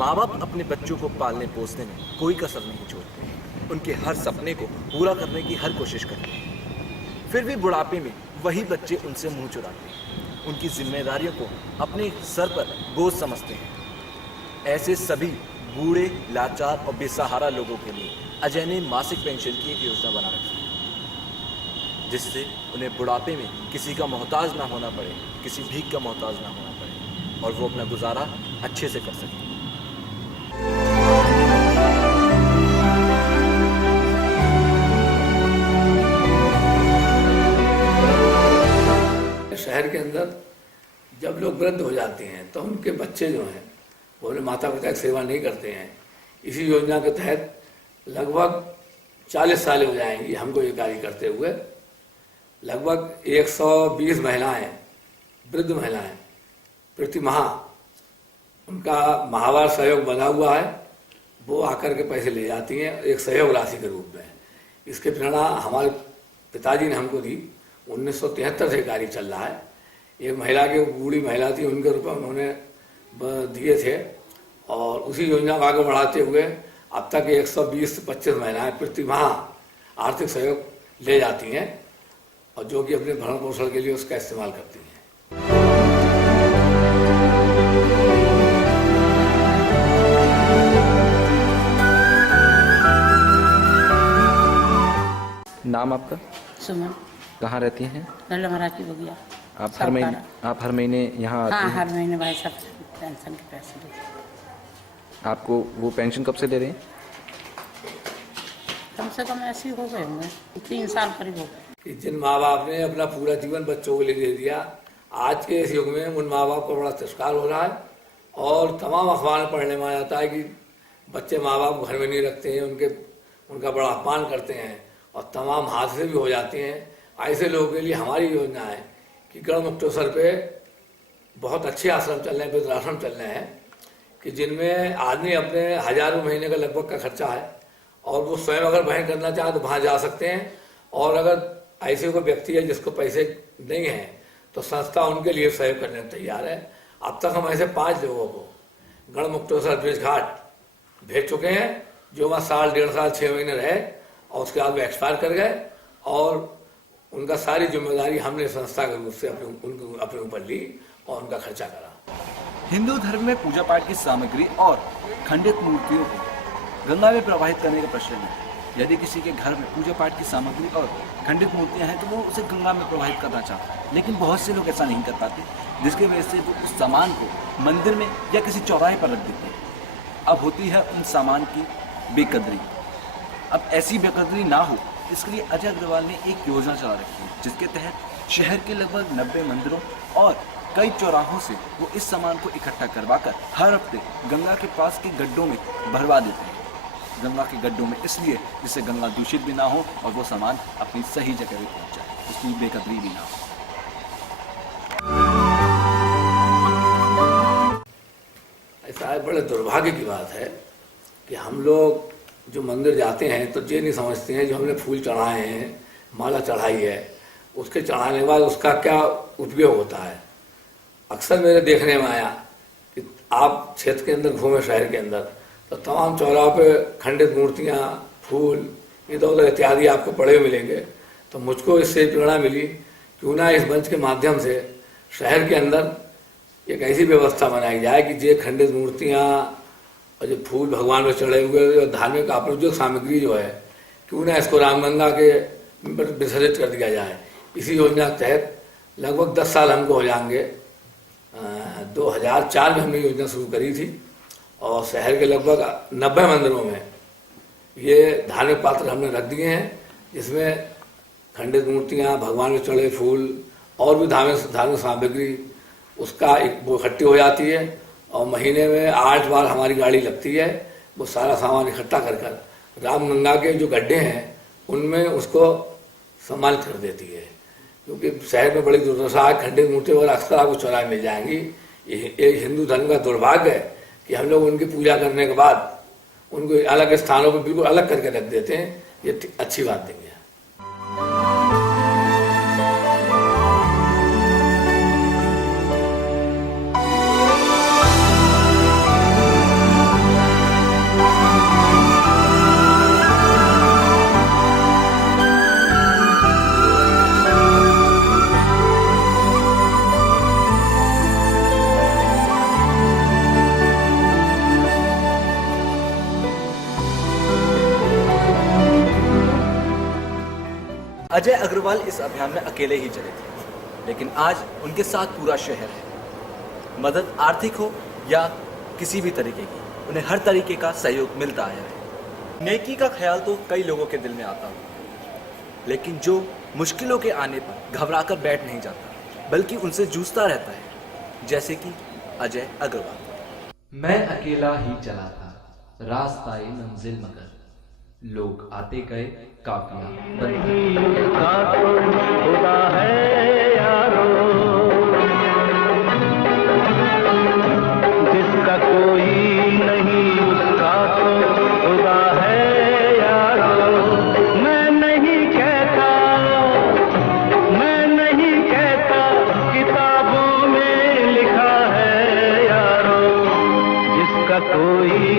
माँ बाप अपने बच्चों को पालने पोसने में कोई कसर नहीं छोड़ते, उनके हर सपने को पूरा करने की हर कोशिश करते हैं। फिर भी बुढ़ापे में वही बच्चे उनसे मुंह चुराते हैं, उनकी जिम्मेदारियों को अपने सर पर बोझ समझते हैं। ऐसे सभी बूढ़े, लाचार और बेसहारा लोगों के लिए अजय ने मासिक पेंशन की एक योजना बना रखी है, जिससे उन्हें बुढ़ापे में किसी का मोहताज ना होना पड़े, किसी भीख का मोहताज ना होना पड़े और वो अपना गुजारा अच्छे से कर सके। शहर के अंदर जब लोग वृद्ध हो जाते हैं तो उनके बच्चे जो हैं वो अपने माता पिता की सेवा नहीं करते हैं। इसी योजना के तहत लगभग 40 साल हो जाएंगी हमको ये कार्य करते हुए। लगभग 120 महिलाएं, वृद्ध महिलाएं प्रति माह उनका माहवार सहयोग बना हुआ है, वो आकर के पैसे ले जाती हैं एक सहयोग राशि के रूप में। इसके प्रेरणा हमारे पिताजी ने हमको दी। 1973 से कार्य चल रहा है। एक महिला की बूढ़ी महिला थी, उनके रुपये उन्होंने दिए थे और उसी योजना को आगे बढ़ाते हुए अब तक 120 से 25 महिलाएं प्रति माह आर्थिक सहयोग ले जाती हैं और जो कि अपने भरण पोषण के लिए उसका इस्तेमाल करती हैं। नाम आपका? सुमन। कहाँ रहती हैं? लल्ला की बगिया। आप हर महीने यहाँ आती हाँ, हैं? हर महीने भाई सब पेंशन के पैसे देते हैं। आपको वो पेंशन कब से ले रहे हैं? कम से कम ऐसे ही हो गए होंगे, 3 साल करीब हो गए। कि जिन माँ बाप ने अपना पूरा जीवन बच्चों के लिए दे दिया, आज के इस युग में उन माँ बाप को बड़ा तिरस्कार हो रहा है और तमाम अखबार में पढ़ने में आ जाता है कि बच्चे माँ बाप घर में नहीं रखते हैं, उनका बड़ा अपमान करते हैं और तमाम हादसे भी हो जाते हैं। ऐसे लोगों के लिए हमारी योजना है कि गढ़ मुक्तेश्वर पे बहुत अच्छे आश्रम चल रहे हैं, वृद्धाश्रम चल रहे हैं कि जिनमें आदमी अपने हजारों महीने का लगभग का खर्चा है और वो स्वयं अगर वहन करना चाहे तो वहाँ जा सकते हैं। और अगर ऐसे कोई व्यक्ति है जिसको पैसे नहीं हैं तो संस्था उनके लिए सहयोग करने को तैयार है। अब तक हम ऐसे 5 लोगों को गढ़ मुक्तेश्वर ब्रिज घाट भेज चुके हैं, जो वहाँ साल, 1.5 साल, 6 महीने रहे और उसके बाद वो एक्सपायर कर गए और उनका सारी जिम्मेदारी हमने संस्था के रूप से अपने ऊपर ली और उनका खर्चा करा। हिंदू धर्म में पूजा पाठ की सामग्री और खंडित मूर्तियों को गंगा में प्रवाहित करने का प्रचलन है। यदि किसी के घर में पूजा पाठ की सामग्री और खंडित मूर्तियां हैं तो वो उसे गंगा में प्रवाहित करना चाहता है, लेकिन बहुत से लोग ऐसा नहीं कर पाते, जिसकी वजह से वो उस सामान को मंदिर में या किसी चौराहे पर रख देते हैं। अब होती है उन सामान की बेकदरी। अब ऐसी बेकदरी ना हो इसके लिए अजय अग्रवाल ने एक योजना चला रखी है, जिसके तहत शहर के लगभग 90 मंदिरों और कई चौराहों से वो इस सामान को इकट्ठा करवाकर हर हफ्ते गंगा के पास के गड्ढों में भरवा देते हैं। गंगा के गड्ढों में इसलिए जिससे गंगा दूषित भी ना हो और वो सामान अपनी सही जगह पे पहुंच जाए, उसकी बेकदरी भी ना हो। ऐसा बड़े दुर्भाग्य की बात है कि हम लोग जो मंदिर जाते हैं तो ये नहीं समझते हैं जो हमने फूल चढ़ाए हैं, माला चढ़ाई है, उसके चढ़ाने के बाद उसका क्या उपयोग होता है। अक्सर मेरे देखने में आया कि आप क्षेत्र के अंदर घूमे, शहर के अंदर, तो तमाम चौराहों पे खंडित मूर्तियाँ, फूल, इधर उधर इत्यादि आपको पड़े हुए मिलेंगे। तो मुझको इससे प्रेरणा मिली क्यों ना इस मंच के माध्यम से शहर के अंदर एक ऐसी व्यवस्था बनाई जाए कि ये खंडित मूर्तियाँ और जो फूल भगवान में चढ़े हुए और धार्मिक आपरोजक सामग्री जो है, क्यों ना इसको रामगंगा के विसर्जित कर दिया जाए। इसी योजना के तहत लगभग 10 साल हमको हो जाएंगे। 2004 में हमने योजना शुरू करी थी और शहर के लगभग 90 मंदिरों में ये धार्मिक पात्र हमने रख दिए हैं, जिसमें खंडित मूर्तियाँ, भगवान में चढ़े फूल और भी धार्मिक सामग्री उसका एक वो इकट्ठी हो जाती है और महीने में 8 बार हमारी गाड़ी लगती है। वो सारा सामान इकट्ठा कर रामगंगा के जो गड्ढे हैं उनमें उसको सम्मानित कर देती है। क्योंकि शहर में बड़ी दुर्दशा है, खंडित मूर्ति वगैरह अक्सर आपको चौराहे मिल जाएंगी। ये हिंदू धर्म का दुर्भाग्य है कि हम लोग उनकी पूजा करने के बाद उनको अलग स्थानों पर बिल्कुल अलग करके रख देते हैं। ये अच्छी बात नहीं है। अजय अग्रवाल इस अभियान में अकेले ही चले थे, लेकिन आज उनके साथ पूरा शहर है। मदद आर्थिक हो या किसी भी तरीके की, उन्हें हर तरीके का सहयोग मिलता आया है। नेकी का ख्याल तो कई लोगों के दिल में आता हो, लेकिन जो मुश्किलों के आने पर घबराकर बैठ नहीं जाता बल्कि उनसे जूझता रहता है, जैसे कि अजय अग्रवाल। मैं अकेला ही चला था, रास्ता ए मंजिल मगर, लोग आते गए, काफिया बंद खुदा है यारो, जिसका कोई नहीं उसका तो खुदा है यारो। मैं नहीं कहता किताबों में लिखा है यारो, जिसका कोई